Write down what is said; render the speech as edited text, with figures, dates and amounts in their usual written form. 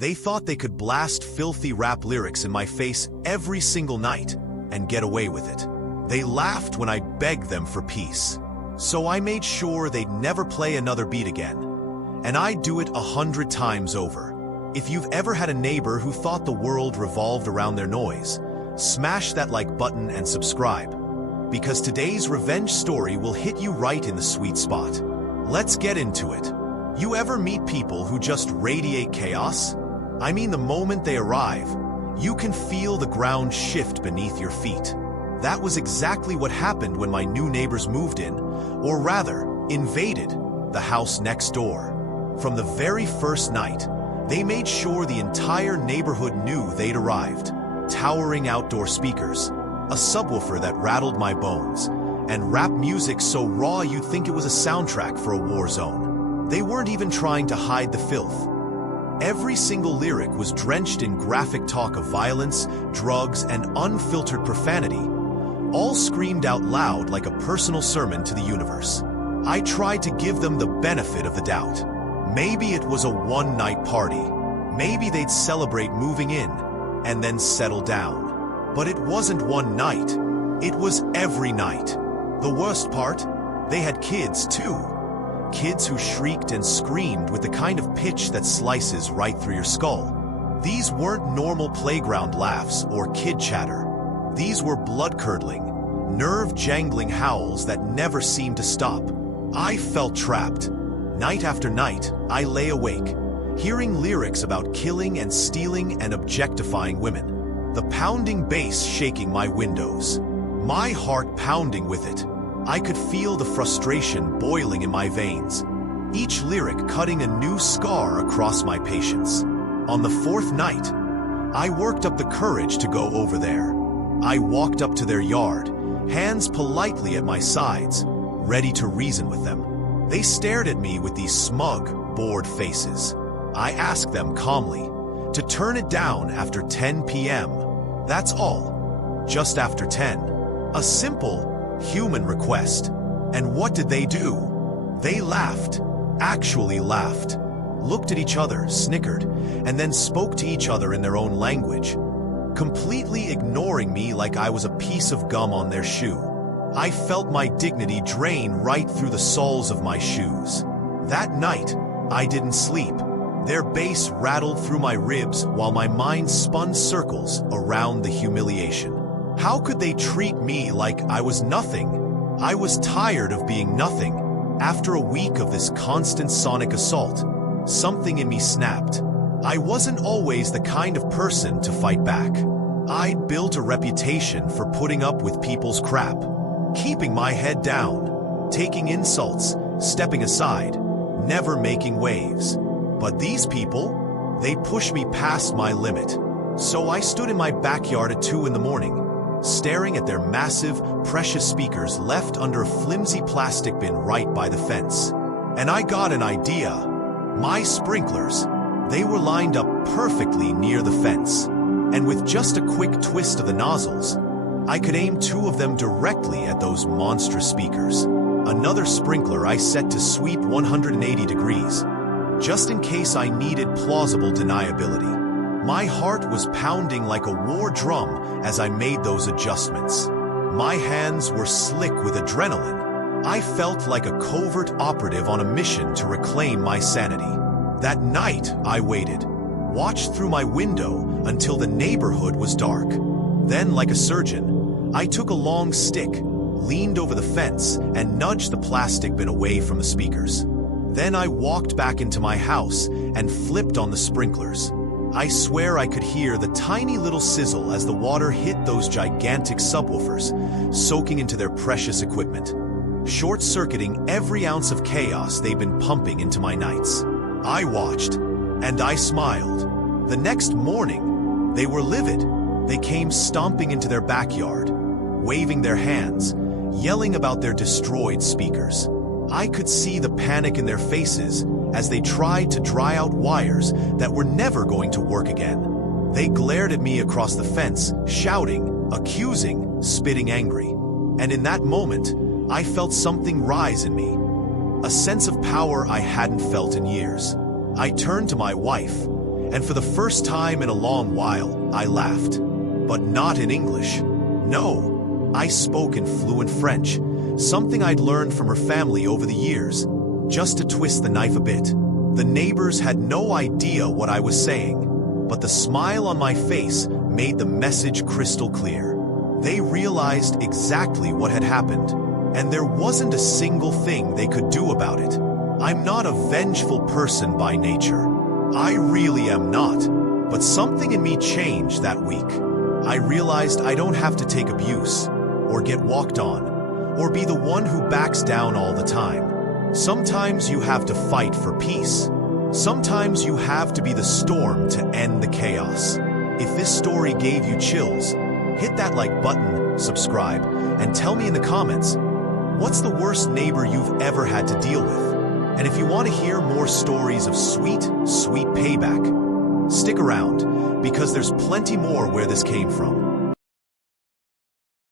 They thought they could blast filthy rap lyrics in my face every single night and get away with it. They laughed when I begged them for peace. So I made sure they'd never play another beat again. And I'd do it 100 times over. If you've ever had a neighbor who thought the world revolved around their noise, smash that like button and subscribe, because today's revenge story will hit you right in the sweet spot. Let's get into it. You ever meet people who just radiate chaos? I mean, the moment they arrive, you can feel the ground shift beneath your feet. That was exactly what happened when my new neighbors moved in, or rather, invaded, the house next door. From the very first night, they made sure the entire neighborhood knew they'd arrived. Towering outdoor speakers, a subwoofer that rattled my bones, and rap music so raw you'd think it was a soundtrack for a war zone. They weren't even trying to hide the filth. Every single lyric was drenched in graphic talk of violence, drugs, and unfiltered profanity, all screamed out loud like a personal sermon to the universe. I tried to give them the benefit of the doubt. Maybe it was a one-night party. Maybe they'd celebrate moving in and then settle down. But it wasn't one night. It was every night. The worst part? They had kids too. Kids who shrieked and screamed with the kind of pitch that slices right through your skull. These weren't normal playground laughs or kid chatter. These were blood-curdling, nerve-jangling howls that never seemed to stop. I felt trapped. Night after night, I lay awake, hearing lyrics about killing and stealing and objectifying women. The pounding bass shaking my windows. My heart pounding with it. I could feel the frustration boiling in my veins, each lyric cutting a new scar across my patience. On the fourth night, I worked up the courage to go over there. I walked up to their yard, hands politely at my sides, ready to reason with them. They stared at me with these smug, bored faces. I asked them calmly to turn it down after 10 p.m. That's all. Just after 10. A simple, human request. And what did they do? They laughed, actually laughed, looked at each other, snickered, and then spoke to each other in their own language, completely ignoring me like I was a piece of gum on their shoe. I felt my dignity drain right through the soles of my shoes. That night, I didn't sleep. Their bass rattled through my ribs while my mind spun circles around the humiliation. How could they treat me like I was nothing? I was tired of being nothing. After a week of this constant sonic assault, something in me snapped. I wasn't always the kind of person to fight back. I'd built a reputation for putting up with people's crap, keeping my head down, taking insults, stepping aside, never making waves. But these people, they pushed me past my limit. So I stood in my backyard at 2 in the morning, staring at their massive, precious speakers left under a flimsy plastic bin right by the fence. And I got an idea. My sprinklers, they were lined up perfectly near the fence. And with just a quick twist of the nozzles, I could aim 2 of them directly at those monstrous speakers. Another sprinkler I set to sweep 180 degrees, just in case I needed plausible deniability. My heart was pounding like a war drum as I made those adjustments. My hands were slick with adrenaline. I felt like a covert operative on a mission to reclaim my sanity. That night, I waited, watched through my window until the neighborhood was dark. Then, like a surgeon, I took a long stick, leaned over the fence, and nudged the plastic bin away from the speakers. Then I walked back into my house and flipped on the sprinklers. I swear I could hear the tiny little sizzle as the water hit those gigantic subwoofers, soaking into their precious equipment, short-circuiting every ounce of chaos they'd been pumping into my nights. I watched, and I smiled. The next morning, they were livid. They came stomping into their backyard, waving their hands, yelling about their destroyed speakers. I could see the panic in their faces as they tried to dry out wires that were never going to work again. They glared at me across the fence, shouting, accusing, spitting angry. And in that moment, I felt something rise in me, a sense of power I hadn't felt in years. I turned to my wife, And for the first time in a long while, I laughed. But not in English. No, I spoke in fluent French, something I'd learned from her family over the years, just to twist the knife a bit. The neighbors had no idea what I was saying, but the smile on my face made the message crystal clear. They realized exactly what had happened, and there wasn't a single thing they could do about it. I'm not a vengeful person by nature. I really am not, but something in me changed that week. I realized I don't have to take abuse, or get walked on, or be the one who backs down all the time. Sometimes you have to fight for peace. Sometimes you have to be the storm to end the chaos. If this story gave you chills, hit that like button, subscribe, and tell me in the comments, what's the worst neighbor you've ever had to deal with? And if you want to hear more stories of sweet, sweet payback, stick around, because there's plenty more where this came from.